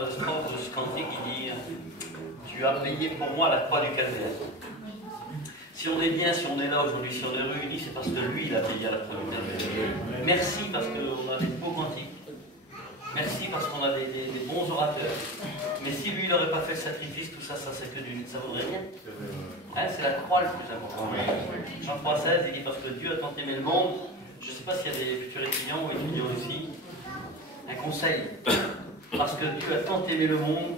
Le sens de ce cantique, il dit tu as payé pour moi la croix du calvaire. Si on est bien, si on est là aujourd'hui, si on est réunis, c'est parce que lui, il a payé à la croix du calvaire. Merci parce qu'on a des beaux cantiques. Merci parce qu'on a des bons orateurs. Mais si lui, il n'aurait pas fait le sacrifice, tout ça, c'est que ça vaudrait rien. Hein, c'est la croix le plus important. Jean 3,16, il dit parce que Dieu a tant aimé le monde. Je ne sais pas s'il y a des futurs étudiants ou étudiants ici. Un conseil. Parce que Dieu a tant aimé le monde,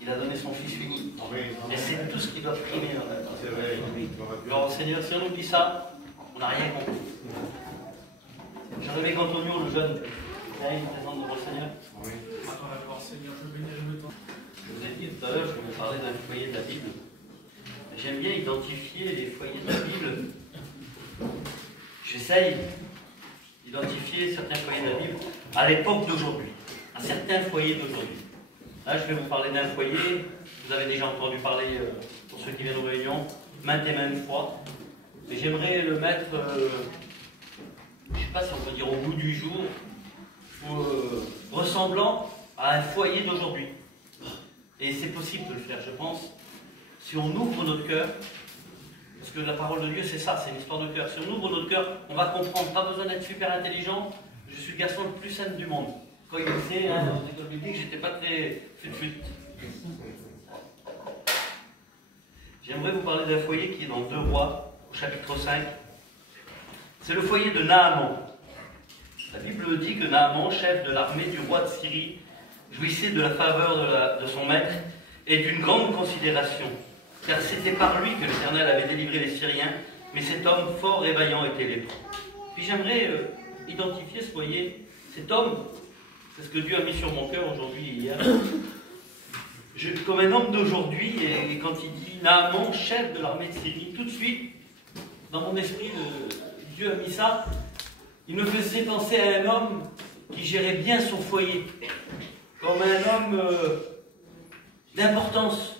il a donné son Fils unique. Et c'est tout ce qui doit primer dans notre vie. Alors Seigneur, si on oublie ça, on n'a rien compris. J'aurais aimé qu'Antonio, le jeune, il présente devant le Seigneur. Seigneur, je bénirai le temps. Je vous ai dit tout à l'heure, je vais vous parler d'un foyer de la Bible. J'aime bien identifier les foyers de la Bible. J'essaye d'identifier certains foyers de la Bible à l'époque d'aujourd'hui. À certains foyers d'aujourd'hui. Là, je vais vous parler d'un foyer, vous avez déjà entendu parler, pour ceux qui viennent aux réunions, maintes et maintes fois. Et j'aimerais le mettre, je ne sais pas si on peut dire au bout du jour, ou ressemblant à un foyer d'aujourd'hui. Et c'est possible de le faire, je pense, si on ouvre notre cœur, parce que la parole de Dieu, c'est ça, c'est une histoire de cœur. Si on ouvre notre cœur, on va comprendre, pas besoin d'être super intelligent, je suis le garçon le plus sain du monde. Quand il était dans l'école biblique, j'étais pas très fut-fut. J'aimerais vous parler d'un foyer qui est dans 2 Rois, au chapitre 5. C'est le foyer de Naaman. La Bible dit que Naaman, chef de l'armée du roi de Syrie, jouissait de la faveur de son maître et d'une grande considération. Car c'était par lui que l'Éternel avait délivré les Syriens, mais cet homme fort et vaillant était lépreux. Puis j'aimerais identifier ce foyer, cet homme. C'est ce que Dieu a mis sur mon cœur aujourd'hui et hier. Comme un homme d'aujourd'hui, et quand il dit Naaman, chef de l'armée de Syrie, tout de suite, dans mon esprit, Dieu a mis ça, il me faisait penser à un homme qui gérait bien son foyer, comme un homme d'importance.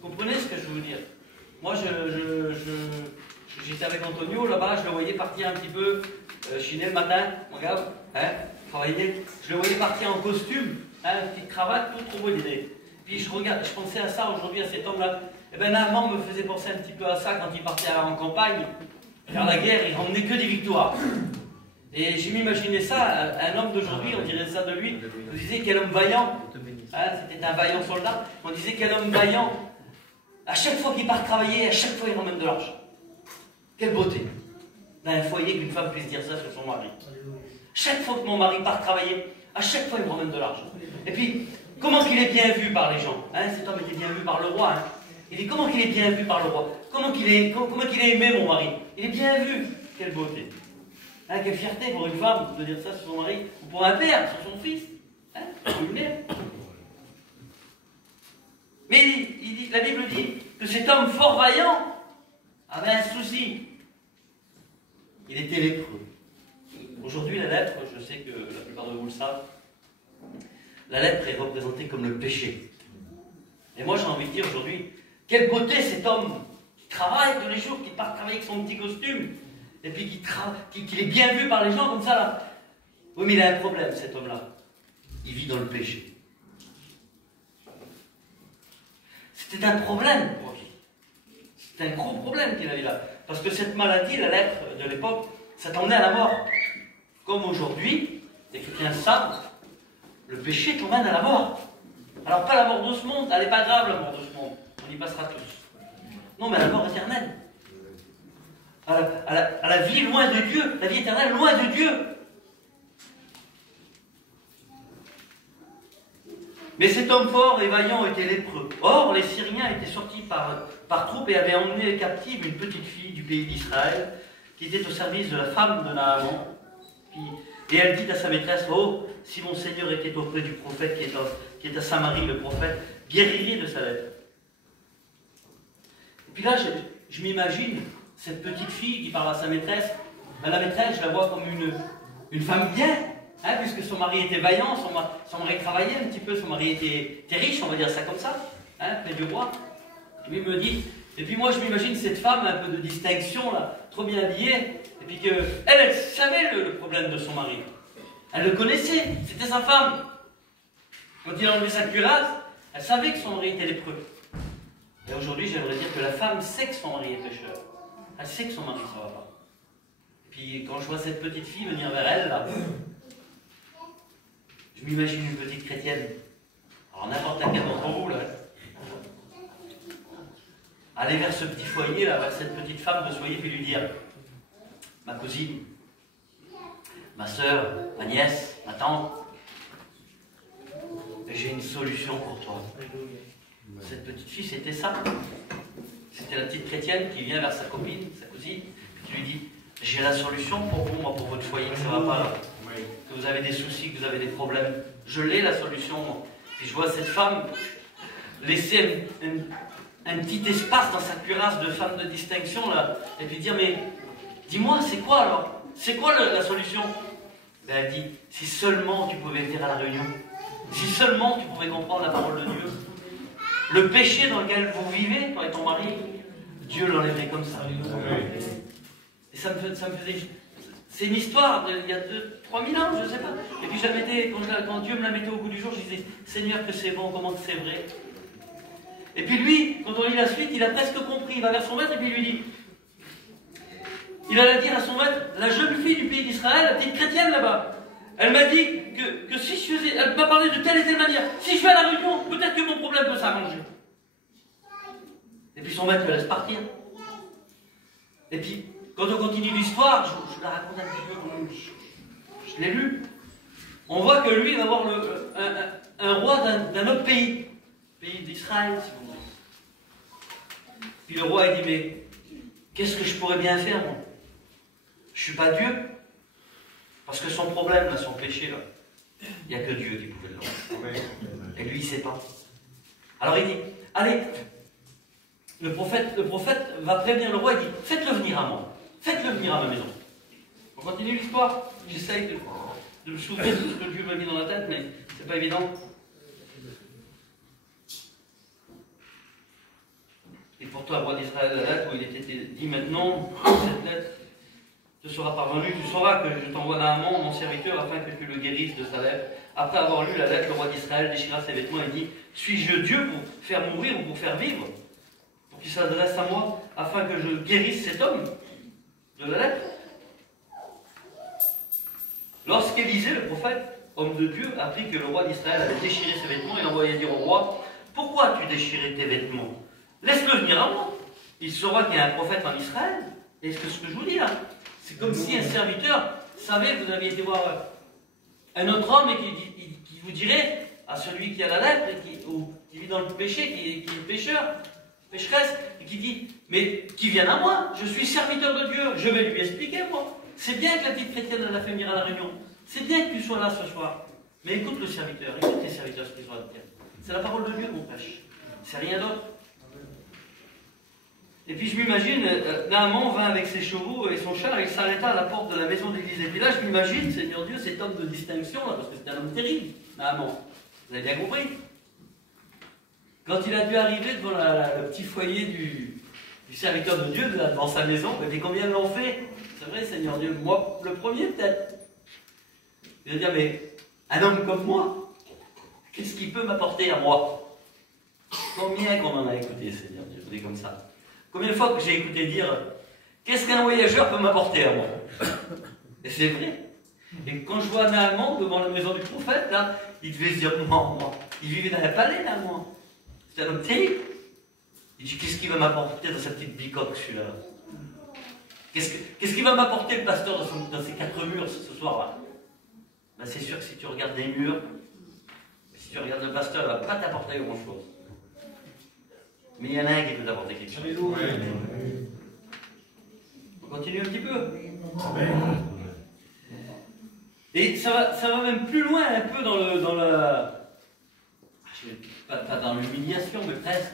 Vous comprenez ce que je veux dire? Moi, j'étais avec Antonio là-bas, je le voyais partir un petit peu chiner le matin, regarde, hein, travailler. Je le voyais partir en costume, hein, petite cravate, tout trop beau idée. Puis je pensais à ça aujourd'hui, à cet homme-là. Et bien Naaman me faisait penser un petit peu à ça quand il partait en campagne, faire la guerre, il ramenait que des victoires. Et j'ai m'imaginé ça, un homme d'aujourd'hui, on dirait ça de lui, on disait quel homme vaillant, hein, c'était un vaillant soldat, on disait quel homme vaillant. À chaque fois qu'il part travailler, à chaque fois il ramène de l'argent. Quelle beauté d'un foyer qu'une femme puisse dire ça sur son mari. Chaque fois que mon mari part travailler, à chaque fois il me ramène de l'argent. Et puis, comment qu'il est bien vu par les gens, hein, cet homme était bien vu par le roi. Hein. Il dit comment qu'il est bien vu par le roi. Comment qu'il est aimé mon mari. Il est bien vu. Quelle beauté. Hein, quelle fierté pour une femme de dire ça sur son mari. Ou pour un père, sur son fils. Hein, une mère. Mais la Bible dit que cet homme fort vaillant avait un souci. Il était lépreux. Aujourd'hui, la lèpre, je sais que la plupart de vous le savent, la lèpre est représentée comme le péché. Et moi, j'ai envie de dire aujourd'hui, quelle beauté cet homme qui travaille tous les jours, qui part travailler avec son petit costume, et puis qu'il est bien vu par les gens comme ça, là. Oui, mais il a un problème, cet homme-là. Il vit dans le péché. C'était un problème pour lui. C'était un gros problème qu'il avait là. Parce que cette maladie, la lèpre de l'époque, ça t'emmenait à la mort. Comme aujourd'hui, les chrétiens savent, le péché t'emmène à la mort. Alors pas la mort de ce monde, elle n'est pas grave la mort de ce monde, on y passera tous. Non, mais à la mort éternelle. À la vie loin de Dieu, la vie éternelle loin de Dieu. Mais cet homme fort et vaillant était lépreux. Or, les Syriens étaient sortis par troupes et avaient emmené captive une petite fille du pays d'Israël qui était au service de la femme de Naaman. Et elle dit à sa maîtresse, oh, si mon Seigneur était auprès du prophète qui est à Samarie, le prophète guérirait de sa lèpre. Et puis là, je m'imagine cette petite fille qui parle à sa maîtresse. Ben, la maîtresse, je la vois comme une femme bien, hein, puisque son mari était vaillant, son mari travaillait un petit peu, son mari était riche, on va dire ça comme ça, hein, près du roi. Et puis il me dit, et puis moi je m'imagine cette femme un peu de distinction, là, trop bien habillée, et puis qu'elle savait le problème de son mari. Elle le connaissait, c'était sa femme. Quand il a enlevé sa cuirasse, elle savait que son mari était lépreux. Et aujourd'hui, j'aimerais dire que la femme sait que son mari est pécheur. Elle sait que son mari ne va pas. Et puis, quand je vois cette petite fille venir vers elle, là, je m'imagine une petite chrétienne. Alors, n'importe laquelle d'entre vous, là, aller vers ce petit foyer, là, vers cette petite femme de ce foyer, puis lui dire, ma cousine, ma soeur, ma nièce, ma tante, j'ai une solution pour toi. Cette petite fille, c'était ça. C'était la petite chrétienne qui vient vers sa copine, sa cousine, qui lui dit, j'ai la solution pour vous, moi, pour votre foyer, que ça ne va pas là. Que vous avez des soucis, que vous avez des problèmes. Je l'ai, la solution. Puis je vois cette femme laisser un petit espace dans sa cuirasse de femme de distinction, là, et puis dire, mais dis-moi, c'est quoi alors? C'est quoi la solution? Ben, elle dit, si seulement tu pouvais venir à la réunion, si seulement tu pouvais comprendre la parole de Dieu, le péché dans lequel vous vivez, toi et ton mari, Dieu l'enlèverait comme ça. Et ça me faisait... C'est une histoire il y a 3000 ans, je ne sais pas. Et puis quand Dieu me la mettait au bout du jour, je disais, Seigneur, que c'est bon, comment que c'est vrai. Et puis lui, quand on lit la suite, il a presque compris. Il va vers son maître et puis il lui dit, il allait dire à son maître, la jeune fille du pays d'Israël, la petite chrétienne là-bas, elle m'a dit que si je faisais, elle m'a parlé de telle et telle manière, si je vais à la réunion, peut-être que mon problème peut s'arranger. Et puis son maître le laisse partir. Et puis, quand on continue l'histoire, je la raconte un petit peu quand même, je l'ai lu. On voit que lui, il va avoir un roi d'un autre pays, pays d'Israël, si vous voulez. Puis le roi, il dit, mais qu'est-ce que je pourrais bien faire, moi? Je ne suis pas Dieu. Parce que son problème, là, son péché, là, il n'y a que Dieu qui pouvait l'enlever. Et lui, il ne sait pas. Alors il dit, allez, le prophète va prévenir le roi, il dit, faites-le venir à moi. Faites-le venir à ma maison. On continue l'histoire. J'essaye de me souvenir de ce que Dieu m'a mis dans la tête, mais c'est pas évident. Et pour toi, roi d'Israël, la lettre où il était dit maintenant, cette lettre te sera parvenue, tu sauras que je t'envoie Naaman, mon serviteur, afin que tu le guérisses de sa lèpre. Après avoir lu la lettre, le roi d'Israël déchira ses vêtements et dit, suis-je Dieu pour faire mourir ou pour faire vivre? Pour qu'il s'adresse à moi, afin que je guérisse cet homme de la lèpre. Lorsqu'Élisée, le prophète, homme de Dieu, apprit que le roi d'Israël avait déchiré ses vêtements, il envoya dire au roi, pourquoi as-tu déchiré tes vêtements? Laisse-le venir à moi. Il saura qu'il y a un prophète en Israël. Et ce que je vous dis là, c'est comme si un serviteur savait que vous aviez été voir un autre homme et qui vous dirait à celui qui a la lèpre et qui vit dans le péché, qui est pécheur, pécheresse, et qui dit, mais qui vienne à moi, je suis serviteur de Dieu, je vais lui expliquer moi. C'est bien que la petite chrétienne elle a fait venir à la réunion, c'est bien que tu sois là ce soir, mais écoute le serviteur, écoute les serviteurs ce qu'ils vont dire. C'est la parole de Dieu qu'on prêche, c'est rien d'autre. Et puis je m'imagine, Naaman vint avec ses chevaux et son char, et il s'arrêta à la porte de la maison d'Élisée. Et puis là, je m'imagine, Seigneur Dieu, cet homme de distinction, là, parce que c'était un homme terrible, Naaman. Vous avez bien compris? Quand il a dû arriver devant le petit foyer du serviteur de Dieu, devant sa maison, mais combien l'ont fait? C'est vrai, Seigneur Dieu, moi, le premier peut-être. Il va dire, mais un homme comme moi, qu'est-ce qu'il peut m'apporter à moi? Combien qu'on en a écouté, Seigneur Dieu, je dis comme ça. Combien de fois que j'ai écouté dire qu'est-ce qu'un voyageur peut m'apporter à moi? Et c'est vrai. Et quand je vois Naaman devant la maison du prophète, là, il devait se dire, moi, il vivait dans un palais, Naaman. C'est un homme terrible. Il dit, qu'est-ce qu'il va m'apporter dans sa petite bicoque, celui-là? Qu'est-ce qu'il va m'apporter le pasteur dans ses quatre murs ce soir-là? Ben, c'est sûr que si tu regardes les murs, si tu regardes le pasteur, il ne va pas t'apporter grand-chose. Mais il y en a un qui peut t'apporter quelque chose. On continue un petit peu. Et ça va même plus loin un peu dans la... Pas dans l'humiliation, mais presque.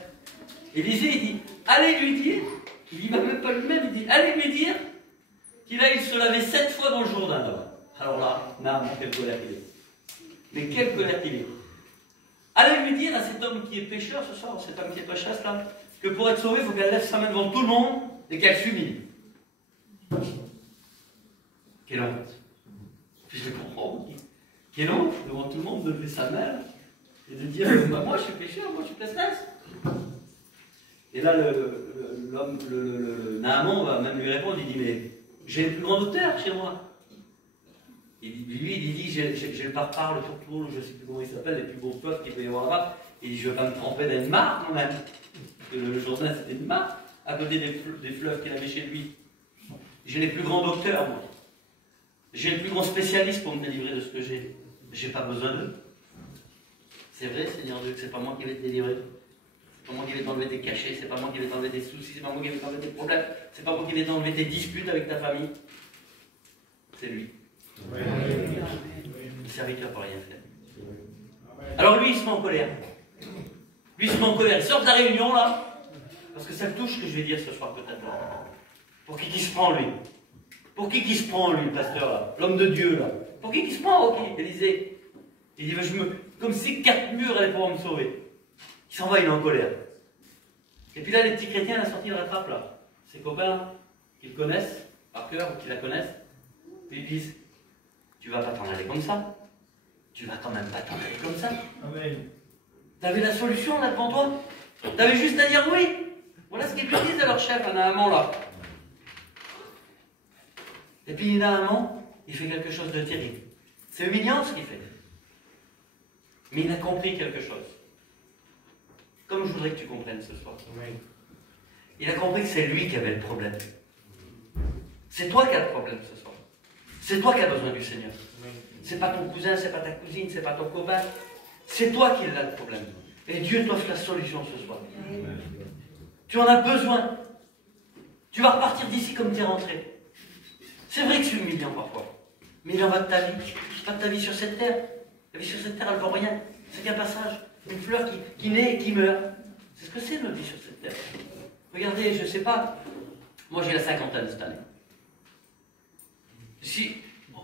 Élisée, il dit, allez lui dire, il dit même pas lui-même, il dit, allez lui dire qu'il aille se laver 7 fois dans le Jourdain là-bas. Alors là, Naaman, quelle colère qu'il est. Mais quelle colère qu'il est. Allez lui dire à cet homme qui est pécheur ce soir, cet homme qui est pécheresse là, que pour être sauvé, il faut qu'elle lève sa main devant tout le monde et qu'elle s'humilie. Quelle honte. Je comprends. Quelle honte devant tout le monde de lever sa main dire, bah, moi je suis pécheur, moi je suis pécheresse. Et là, l'homme, Naaman va même lui répondre, il dit, mais j'ai le plus grand docteur chez moi. Il dit, j'ai le parpare, le tourteau, je ne sais plus comment il s'appelle, les plus beaux fleuves qu'il peut y avoir là-bas. Il dit, je ne vais pas me tremper dans une mare quand même. Parce que le Jourdain, c'était une mare, à côté des fleuves qu'il avait chez lui. J'ai les plus grands docteurs, moi. J'ai le plus grand spécialiste pour me délivrer de ce que j'ai. Je n'ai pas besoin d'eux. C'est vrai, Seigneur Dieu, que ce n'est pas moi qui vais te délivrer. C'est pas moi qui vais t'enlever tes cachets, c'est pas moi qui vais t'enlever tes soucis, c'est pas moi qui vais t'enlever tes problèmes, c'est pas moi qui vais t'enlever tes disputes avec ta famille. C'est lui. Oui. Le serviteur ne peut rien faire. Alors lui, il se met en colère. Lui, il se met en colère. Il sort de la réunion, là, parce que ça le touche ce que je vais dire ce soir, peut-être. Pour qui se prend, lui? Pour qui se prend, lui, le pasteur, là? L'homme de Dieu, là? Pour qui se prend, ok, Élisée? Il dit, comme si 4 murs allaient pouvoir me sauver. Il s'en va, il est en colère. Et puis là, les petits chrétiens, la sortie le rattrape, là. Ses copains, qui le connaissent, par cœur, ou qui la connaissent, puis ils disent, tu vas pas t'en aller comme ça. Tu vas quand même pas t'en aller comme ça. Amen. T'avais la solution, là, devant toi. T'avais juste à dire oui. Voilà ce qu'ils lui disent à leur chef, à Naaman, là. Et puis Naaman, il fait quelque chose de terrible. C'est humiliant ce qu'il fait. Mais il a compris quelque chose. Comme je voudrais que tu comprennes ce soir. Oui. Il a compris que c'est lui qui avait le problème. C'est toi qui as le problème ce soir. C'est toi qui as besoin du Seigneur. Oui. C'est pas ton cousin, c'est pas ta cousine, c'est pas ton copain. C'est toi qui as le problème. Et Dieu t'offre la solution ce soir. Oui. Tu en as besoin. Tu vas repartir d'ici comme tu es rentré. C'est vrai que c'est humiliant parfois. Mais il en va de ta vie. Pas de ta vie sur cette terre. La vie sur cette terre, elle ne vaut rien. C'est qu'un passage. Une fleur qui naît et qui meurt. C'est ce que c'est notre vie sur cette terre. Regardez, je ne sais pas. Moi, j'ai la cinquantaine cette année. Si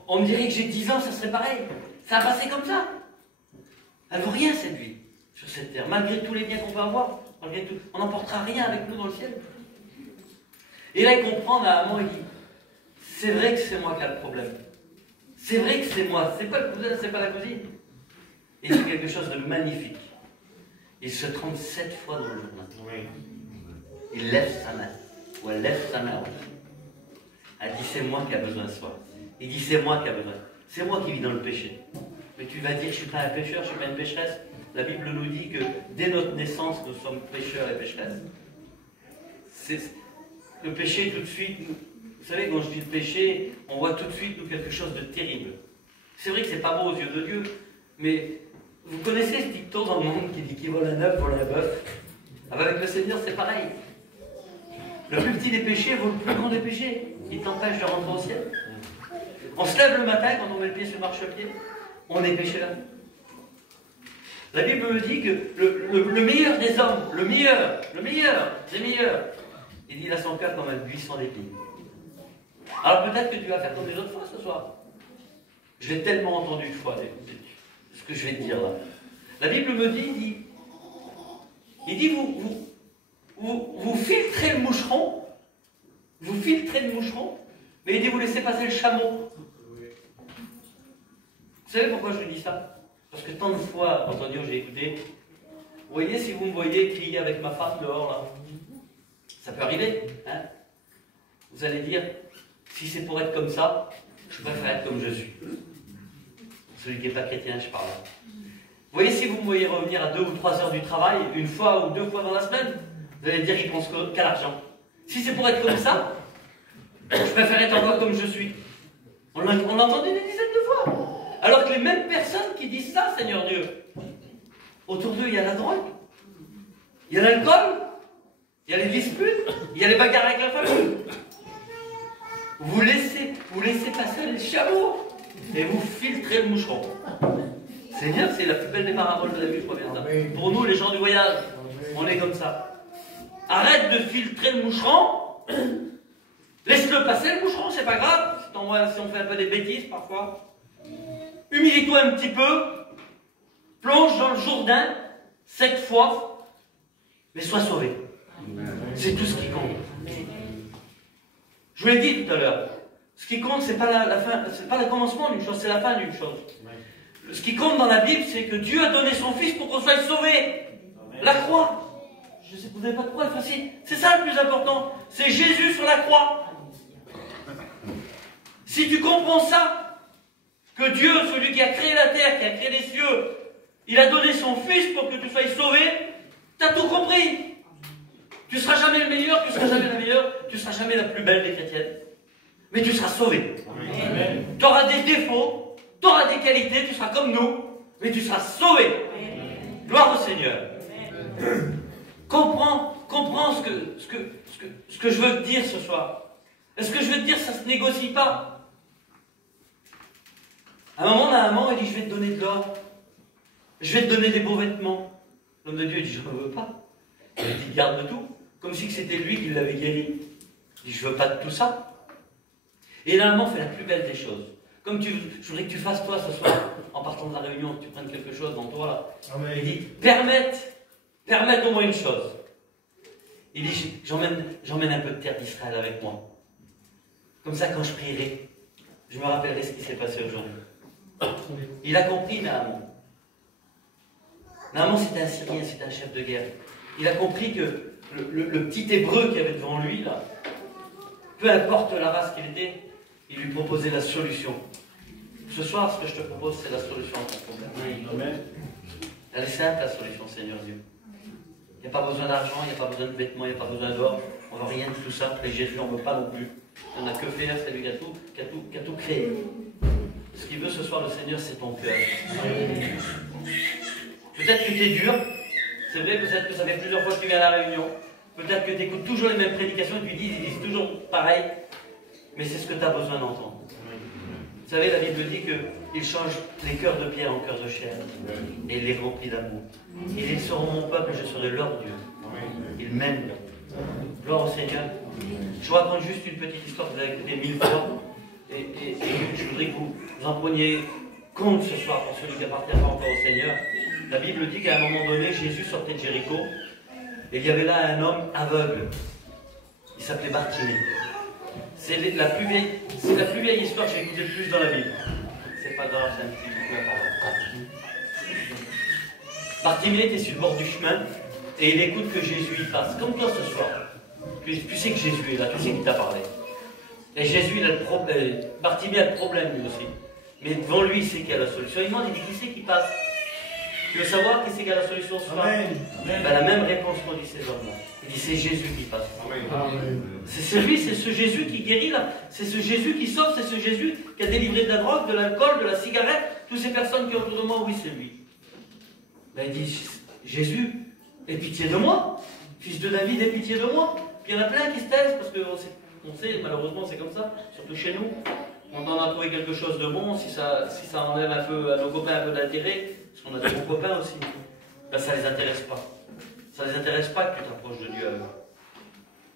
on me dirait que j'ai 10 ans, ça serait pareil. Ça a passé comme ça. Elle ne vaut rien, cette vie, sur cette terre. Malgré tous les biens qu'on peut avoir, malgré tout, on n'emportera rien avec nous dans le ciel. Et là, il comprend à un moment, il dit, c'est vrai que c'est moi qui ai le problème. C'est vrai que c'est moi. C'est pas le cousin, c'est pas la cousine. Et c'est quelque chose de magnifique. Il se trompe 7 fois dans le journal. Il lève sa main. Ou elle lève sa main. Elle dit, c'est moi qui a besoin de soi. Il dit, c'est moi qui a besoin. C'est moi qui vis dans le péché. Mais tu vas dire, je ne suis pas un pécheur, je ne suis pas une pécheresse. La Bible nous dit que dès notre naissance, nous sommes pécheurs et pécheresses. Le péché, tout de suite, vous savez, quand je dis le péché, on voit tout de suite nous, quelque chose de terrible. C'est vrai que ce n'est pas beau aux yeux de Dieu, mais vous connaissez ce dicton dans le monde qui dit qui vole un œuf, vole un bœuf. Avec le Seigneur, c'est pareil. Le plus petit des péchés vaut le plus grand des péchés. Il t'empêche de rentrer au ciel. On se lève le matin, quand on met le pied sur le marchepied, on est pécheur. La Bible me dit que le meilleur des hommes, le meilleur des meilleurs, il dit il a son cœur comme un buisson d'épines. Alors peut-être que tu vas faire comme les autres fois ce soir. Je l'ai tellement entendu une fois, ce que je vais te dire là. La Bible me dit, il dit vous filtrez le moucheron, mais il dit vous laissez passer le chameau. Vous savez pourquoi je lui dis ça? Parce que tant de fois, entendu, j'ai écouté, vous voyez, si vous me voyez crier avec ma femme dehors là, ça peut arriver, hein? Vous allez dire, si c'est pour être comme ça, je préfère être comme je suis. Celui qui n'est pas chrétien, je parle. Vous voyez, si vous me voyez revenir à 2 ou 3 heures du travail, une fois ou 2 fois dans la semaine, vous allez dire, il pense qu'à l'argent. Si c'est pour être comme ça, je préfère être encore comme je suis. On l'a entendu des dizaines de fois. Alors que les mêmes personnes qui disent ça, Seigneur Dieu, autour d'eux, il y a la drogue, il y a l'alcool, il y a les disputes, il y a les bagarres avec la famille. Vous laissez passer les chameaux et vous filtrez le moucheron. Seigneur, c'est la plus belle des paraboles de la Bible, pour nous, les gens du voyage, on est comme ça. Arrête de filtrer le moucheron. Laisse-le passer le moucheron, c'est pas grave. Si on fait un peu des bêtises parfois. Humilie-toi un petit peu. Plonge dans le Jourdain 7 fois. Mais sois sauvé. C'est tout ce qui compte. Je vous l'ai dit tout à l'heure. Ce qui compte, c'est pas la fin, c'est pas le commencement d'une chose, c'est la fin d'une chose. Ce qui compte dans la Bible, c'est que Dieu a donné son Fils pour qu'on soit sauvé. La croix. Je sais que vous n'avez pas de croix, facile. C'est ça le plus important. C'est Jésus sur la croix. Si tu comprends ça, que Dieu, celui qui a créé la terre, qui a créé les cieux, il a donné son Fils pour que tu sois sauvé, tu as tout compris. Tu ne seras jamais le meilleur, tu ne seras jamais la meilleure, tu ne seras jamais la plus belle des chrétiennes. Mais tu seras sauvé. Tu auras des défauts, tu auras des qualités, tu seras comme nous, mais tu seras sauvé. Gloire au Seigneur. Comprends ce que je veux te dire ce soir. Et ce que je veux te dire, ça ne se négocie pas. À un moment, il dit, je vais te donner de l'or. Je vais te donner des beaux vêtements. L'homme de Dieu dit, je ne veux pas. Il dit, garde tout. Comme si c'était lui qui l'avait guéri. Il dit, je ne veux pas de tout ça. Et l'allemand fait la plus belle des choses. Comme je voudrais que tu fasses toi ce soir, en partant de la réunion, que tu prennes quelque chose dans toi là. Amen. Il dit, permette au moins une chose. Il dit, j'emmène un peu de terre d'Israël avec moi. Comme ça, quand je prierai, je me rappellerai ce qui s'est passé aujourd'hui. Il a compris, Naaman. Naaman, c'était un Syrien, c'était un chef de guerre. Il a compris que le petit Hébreu qu'il y avait devant lui, là, peu importe la race qu'il était, il lui proposait la solution. Ce soir, ce que je te propose, c'est la solution à ton problème. Amen. Elle est simple, la solution, Seigneur Dieu. Il n'y a pas besoin d'argent, il n'y a pas besoin de vêtements, il n'y a pas besoin d'or. On ne veut rien de tout ça. Et Jésus n'en veut pas non plus. On n'a que faire, c'est lui qui a tout créé. Ce qu'il veut ce soir, le Seigneur, c'est ton cœur. Peut-être que tu es dur. C'est vrai, peut-être que ça fait plusieurs fois que tu viens à la réunion. Peut-être que tu écoutes toujours les mêmes prédications et ils disent toujours pareil. Mais c'est ce que tu as besoin d'entendre. Vous savez, la Bible dit qu'il change les cœurs de pierre en cœurs de chair. Et il les remplit d'amour. Ils seront mon peuple et je serai leur Dieu. Ils m'aiment. Gloire au Seigneur. Je vous raconte juste une petite histoire que vous avez écoutée 1000 fois. Et je voudrais que vous en preniez compte ce soir pour celui qui appartient pas encore au Seigneur. La Bible dit qu'à un moment donné, Jésus sortait de Jéricho. Et il y avait là un homme aveugle. Il s'appelait Bartimée. C'est la plus vieille histoire que j'ai écoutée le plus dans la Bible. C'est pas grave, c'est un petit peu la parole. Bartimée était sur le bord du chemin et il écoute que Jésus y passe. Comme toi ce soir. Tu sais que Jésus est là, tu sais qu'il t'a parlé. Et Jésus, il a le problème. Bartimée a le problème lui aussi. Mais devant lui, il sait qu'il y a la solution. Il demande, il dit, qui c'est qui passe? Tu veux savoir qui c'est qui a la solution ce soir? Ben, la même réponse qu'on dit ces hommes-là. Il dit, c'est Jésus qui passe. C'est ce Jésus qui guérit là. C'est ce Jésus qui sauve, c'est ce Jésus qui a délivré de la drogue, de l'alcool, de la cigarette. Toutes ces personnes qui sont autour de moi, oui, c'est lui. Ben, il dit, Jésus, aie pitié de moi. Fils de David, aie pitié de moi. Puis il y en a plein qui se taisent parce qu'on sait, malheureusement, c'est comme ça, surtout chez nous. On en a trouvé quelque chose de bon, si ça enlève un peu à nos copains un peu d'intérêt, parce qu'on a des bons copains aussi, ben ça ne les intéresse pas. Ça ne les intéresse pas que tu t'approches de Dieu avec.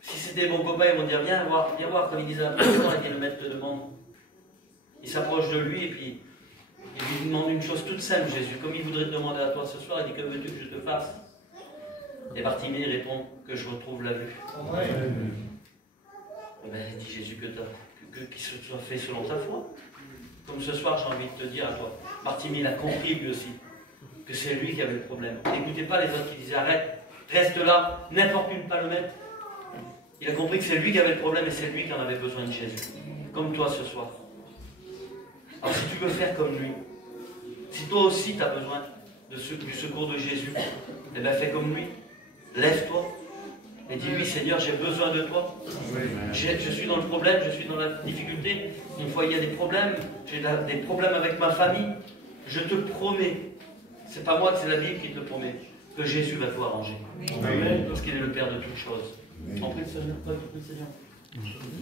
Si c'est des bons copains, ils vont dire viens voir, comme ils disent à le maître te demande. Il s'approche de lui et puis il lui demande une chose toute simple, Jésus, comme il voudrait te demander à toi ce soir, il dit que veux-tu que je te fasse? Et Bartimée répond que je retrouve la vue. Et ben, il dit Jésus qu'il se soit fait selon ta foi. Comme ce soir, j'ai envie de te dire à toi, Bartimée, il a compris lui aussi que c'est lui qui avait le problème. N'écoutez pas les autres qui disaient arrête, reste là, n'importe une pas le mettre. Il a compris que c'est lui qui avait le problème et c'est lui qui en avait besoin de Jésus. Comme toi ce soir. Alors si tu veux faire comme lui, si toi aussi tu as besoin du secours de Jésus, eh bien fais comme lui. Lève-toi et dis-lui, Seigneur, j'ai besoin de toi. Je suis dans le problème, je suis dans la difficulté. Une fois, il y a des problèmes. J'ai des problèmes avec ma famille. Je te promets, c'est pas moi, c'est la Bible qui te le promet, que Jésus va tout arranger. Parce qu'il est le Père de toutes choses. En prie, Seigneur.